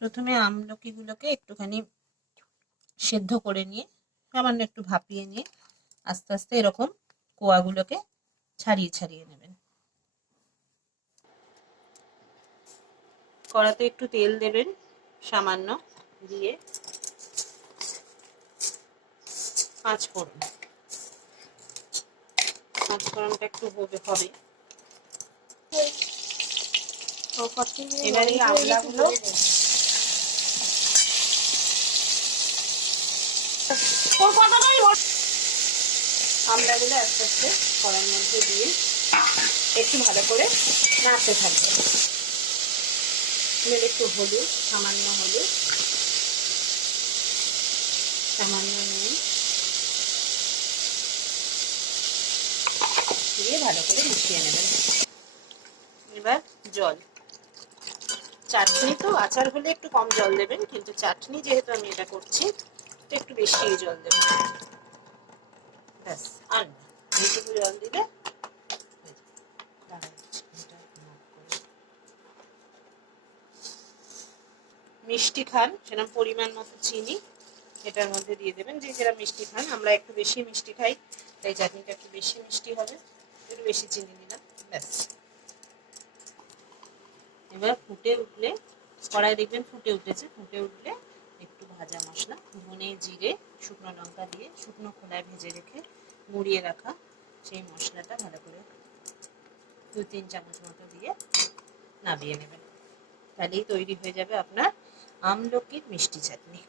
প্রথমে আমলকিগুলোকে একটুখানি সেদ্ধ করে নিয়ে সামান্য একটু ভাপিয়ে নিয়ে আস্তে আস্তে এরকম কোয়াগুলোকে ছাড়িয়ে ছাড়িয়ে নেবেন। কড়াতে একটু তেল দেবেন সামান্য, দিয়ে পাঁচফোড়নটা একটু হবে। এবার এই আমলাগুলো আস্তে আস্তে কড়ার মধ্যে দিয়ে একটু ভালো করে নাড়তে থাকবে। এবার একটু হলুদ, সামান্য হলুদ, সামান্য নুন দিয়ে ভালো করে মিশিয়ে নেবেন। এবার জল, চাটনি তো আচার হলে একটু কম জল দেবেন, কিন্তু চাটনি যেহেতু আমি এটা করছি একটু বেশি জল দেবেন। ব্যাস, আর এইটুকু জল দিলে মিষ্টি খান সেরকম পরিমাণ মতো চিনি এটার মধ্যে দিয়ে দেবেন। যে যেটা মিষ্টি খান, আমরা একটু বেশি মিষ্টি খাই তাই চাটনিটা একটু বেশি মিষ্টি হবে, একটু বেশি চিনি দিলাম। ব্যাস, এবার ফুটে উঠলে কড়াই দেখবেন ফুটে উঠেছে, ফুটে উঠলে একটু ভাজা মশলা ধনে জিরে শুকনো লঙ্কা দিয়ে শুকনো খোলায় ভেজে রেখে মুড়িয়ে রাখা সেই মশলাটা ভালো করে 2-3 চামচ মতো দিয়ে নামিয়ে নেবেন। তাহলেই তৈরি হয়ে যাবে আপনার আমলকির মিষ্টি চাটনি।